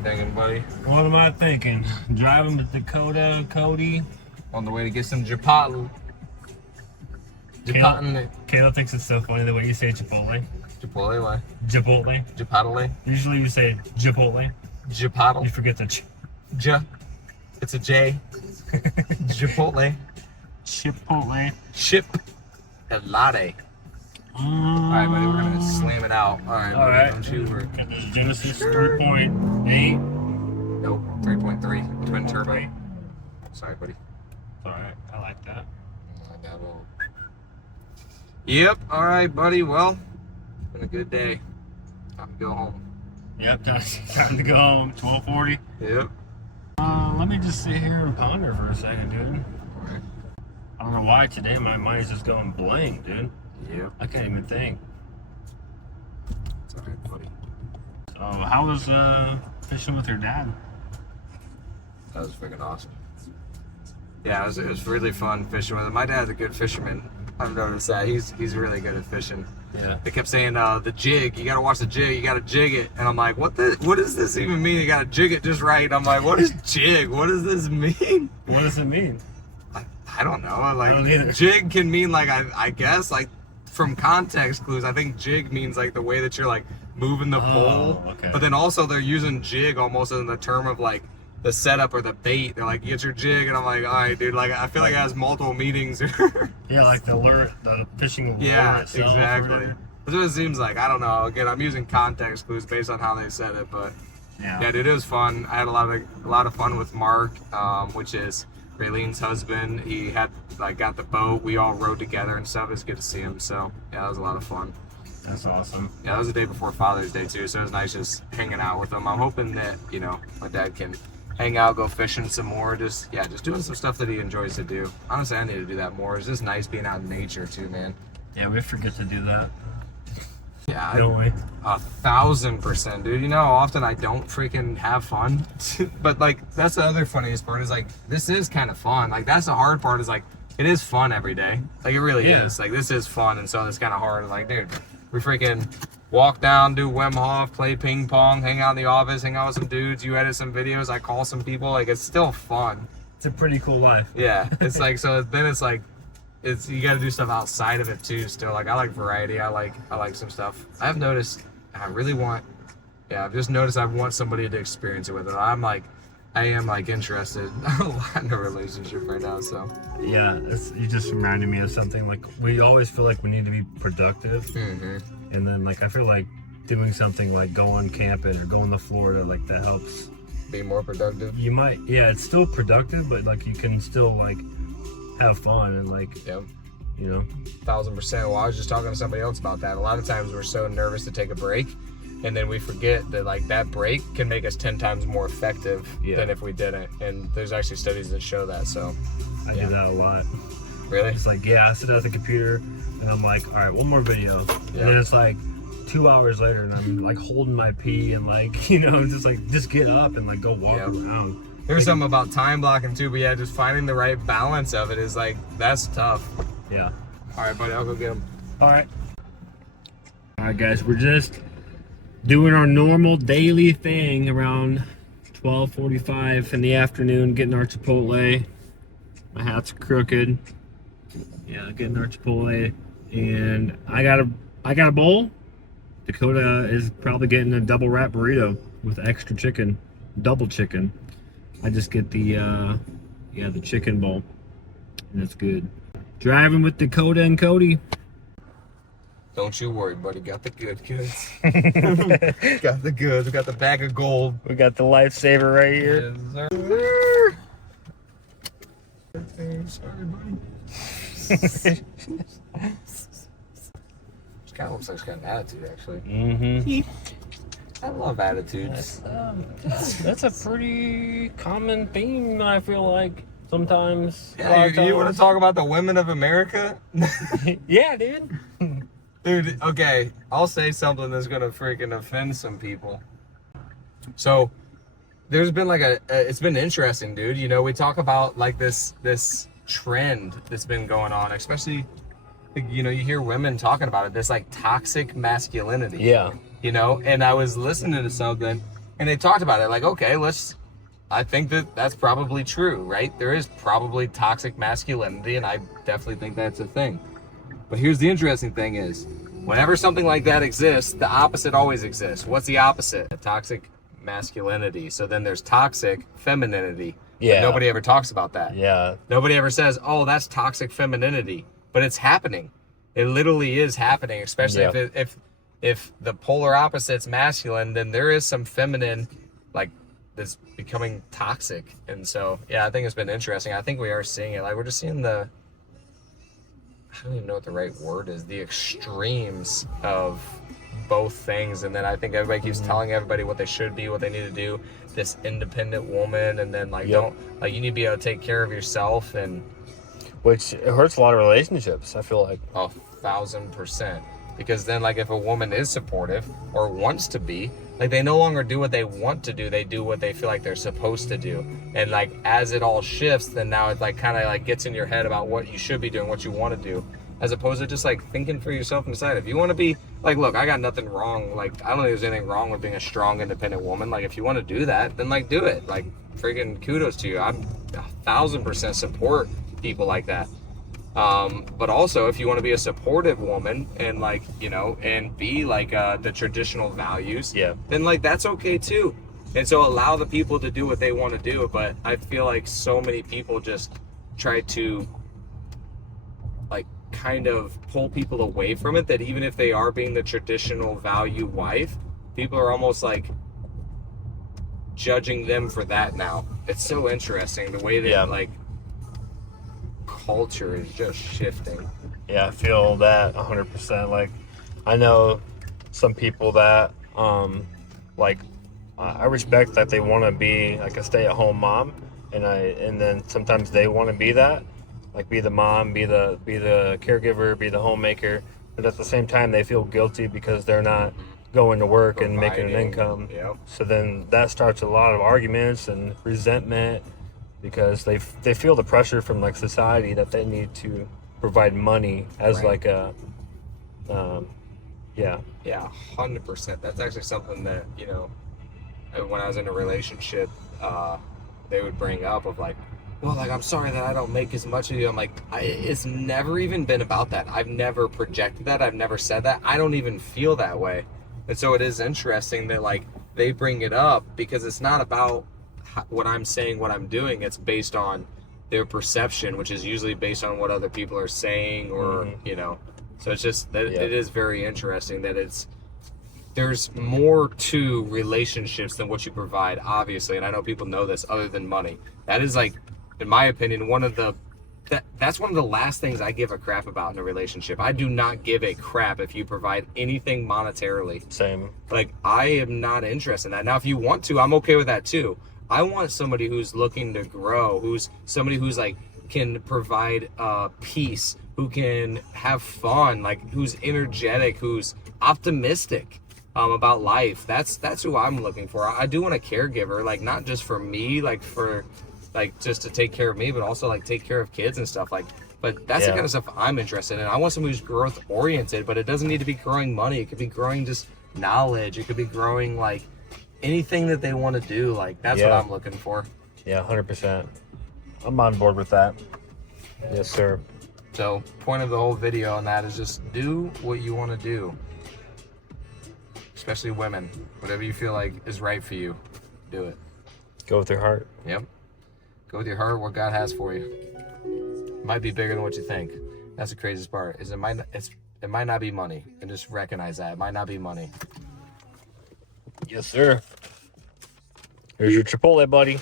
you thinking, buddy? What am I thinking? Driving with Dakota and Cody. On the way to get some Chipotle. Kayla thinks it's so funny the way you say Chipotle. Chipotle, what? Chipotle. Chipotle. Usually you say Chipotle. Chipotle. You forget the ch. It's a J. Chipotle. Chipotle. Chip. A latte. Alright, buddy, we're gonna slam it out. Alright, don't you worry. Got this Genesis 3.8. Nope, 3.3. Twin turbo. Sorry, buddy. Alright, I like that. Yep, alright, buddy. Well, it's been a good day. Time to go home. Yep, time to go home. 12:40. Yep. Let me just sit here and ponder for a second, dude. Alright. I don't know why today my mind's just going blank, dude. Yep. I can't even think. It's alright, buddy. So, how was fishing with your dad? That was freaking awesome. Yeah, it was really fun fishing with him. My dad's a good fisherman. I've noticed that. He's really good at fishing. Yeah. They kept saying the jig, you gotta watch the jig, you gotta jig it. And I'm like, what does this even mean? You gotta jig it just right. I'm like, what is jig? What does this mean? What does it mean? I don't know. Like, I don't either. Jig can mean like, I guess, like from context clues, I think jig means like the way that you're like moving the pole. Okay. But then also they're using jig almost in the term of like the setup or the bait. They're like, get your jig, and I'm like, all right, dude. Like, I feel like it has multiple meanings. Yeah, like the fishing lure Yeah, itself. exactly. That's what it seems like. I don't know. Again, I'm using context clues based on how they said it, but yeah, dude, it was fun. I had a lot of fun with Mark, which is Raylene's husband. He had got the boat. We all rode together and stuff. It was good to see him. So yeah, that was a lot of fun. That's awesome. Yeah, that was the day before Father's Day too, so it was nice just hanging out with him. I'm hoping that my dad can hang out, go fishing some more. Just doing some stuff that he enjoys to do. Honestly, I need to do that more. It's just nice being out in nature too, man. Yeah, we forget to do that. Yeah, Don't we? 1,000%, dude. You know how often I don't freaking have fun? But like, that's the other funniest part is like, this is kind of fun. Like, that's the hard part is like, it is fun every day. Like, it really is. Like, this is fun, and so it's kind of hard. Like, dude, we freaking walk down, do Wim Hof, play ping pong, hang out in the office, hang out with some dudes. You edit some videos, I call some people. Like, it's still fun. It's a pretty cool life. Yeah, it's like, so then it's like, you got to do stuff outside of it too. Still, like, I like variety. I like some stuff. I've noticed. I've just noticed I want somebody to experience it with it. I am interested a lot in a relationship right now. So yeah, you just reminded me of something. Like, we always feel like we need to be productive, and then like I feel like doing something like going camping or going to Florida, like that helps be more productive. You might, it's still productive, but like you can still like have fun and like, yep. 1,000%. Well, I was just talking to somebody else about that. A lot of times we're so nervous to take a break, and then we forget that like that break can make us 10 times more effective than if we didn't. And there's actually studies that show that. So I do that a lot. Really? It's like, I sit at the computer and I'm like, all right, one more video. Yep. And then it's like 2 hours later and I'm like holding my pee and like, just get up and like go walk around. There's something about time blocking too, but yeah, just finding the right balance of it is like, that's tough. Yeah. All right, buddy, I'll go get him. All right, guys, we're just doing our normal daily thing around 12:45 in the afternoon, getting our Chipotle. My hat's crooked. Yeah, getting our Chipotle, and I got a bowl. Dakota is probably getting a double wrap burrito with extra chicken, double chicken. I just get the chicken bowl, and it's good. Driving with Dakota and Cody. Don't you worry, buddy. Got the goods. Got the goods. We got the bag of gold. We got the lifesaver right here. Yes, sir. Sorry, buddy. This guy looks like he's got an attitude, actually. I love attitudes. That's a pretty common theme, I feel like. Sometimes. Yeah, you want to talk about the women of America? Yeah, dude. Dude, okay, I'll say something that's gonna freaking offend some people. So, there's been like it's been interesting, dude. We talk about like this trend that's been going on, especially, you hear women talking about it, this like toxic masculinity. Yeah. And I was listening to something, And they talked about it like, okay, I think that's probably true, right? There is probably toxic masculinity, and I definitely think that's a thing. But here's the interesting thing is, whenever something like that exists, the opposite always exists. What's the opposite? Toxic masculinity. So then there's toxic femininity. Yeah. But nobody ever talks about that. Yeah. Nobody ever says, oh, that's toxic femininity. But it's happening. It literally is happening, especially if the polar opposite's masculine, then there is some feminine, like, that's becoming toxic. And so, yeah, I think it's been interesting. I think we are seeing it. Like, we're just seeing I don't even know what the right word is, the extremes of both things. And then I think everybody keeps telling everybody what they should be, what they need to do, this independent woman, and then like you need to be able to take care of yourself, and which it hurts a lot of relationships, I feel like. 1,000%. Because then, like, if a woman is supportive or wants to be, like, they no longer do what they want to do, they do what they feel like they're supposed to do. And like, as it all shifts, then now it like kind of like gets in your head about what you should be doing, what you want to do, as opposed to just like thinking for yourself and decide if you want to be like, look, I got nothing wrong, like, I don't think there's anything wrong with being a strong independent woman. Like, if you want to do that, then like do it. Like, freaking kudos to you. I'm 1,000% support people like that. But also, if you want to be a supportive woman and like, you know, and be like the traditional values, then like that's okay too. And so allow the people to do what they want to do. But I feel like so many people just try to like kind of pull people away from it, that even if they are being the traditional value wife, people are almost like judging them for that now. It's so interesting the way that like culture is just shifting. Yeah, I feel that 100%. Like, I know some people that like I respect that they want to be like a stay-at-home mom, and then sometimes they want to be that, like be the mom, be the caregiver, be the homemaker, but at the same time they feel guilty because they're not going to work and making an income. So then that starts a lot of arguments and resentment, because they feel the pressure from like society that they need to provide money as like a 100%. That's actually something that, you know, when I was in a relationship, they would bring up of like, well, like, I'm sorry that I don't make as much as you. I'm like, it's never even been about that. I've never projected that. I've never said that. I don't even feel that way. And so it is interesting that like they bring it up, because it's not about what I'm saying, what I'm doing. It's based on their perception, which is usually based on what other people are saying, or you know. So it's just that it is very interesting that there's more to relationships than what you provide, obviously. And I know people know this, other than money. That is, like, in my opinion, that's one of the last things I give a crap about in a relationship. I do not give a crap if you provide anything monetarily. Same. Like, I am not interested in that. Now, if you want to, I'm okay with that too. I want somebody who's looking to grow, who's somebody who's like can provide peace, who can have fun, like who's energetic, who's optimistic about life. That's who I'm looking for. I do want a caregiver, like not just for me, like for like just to take care of me, but also like take care of kids and stuff. Like, but that's the kind of stuff I'm interested in. I want somebody who's growth oriented, but it doesn't need to be growing money. It could be growing just knowledge. It could be growing like anything that they want to do. Like, that's what I'm looking for. Yeah, 100%. I'm on board with that. Yes, sir. So, point of the whole video on that is just do what you want to do. Especially women. Whatever you feel like is right for you, do it. Go with your heart. Yep. Go with your heart, what God has for you. It might be bigger than what you think. That's the craziest part, is it might not be money. And just recognize that. It might not be money. Yes, sir. Here's your Chipotle, buddy.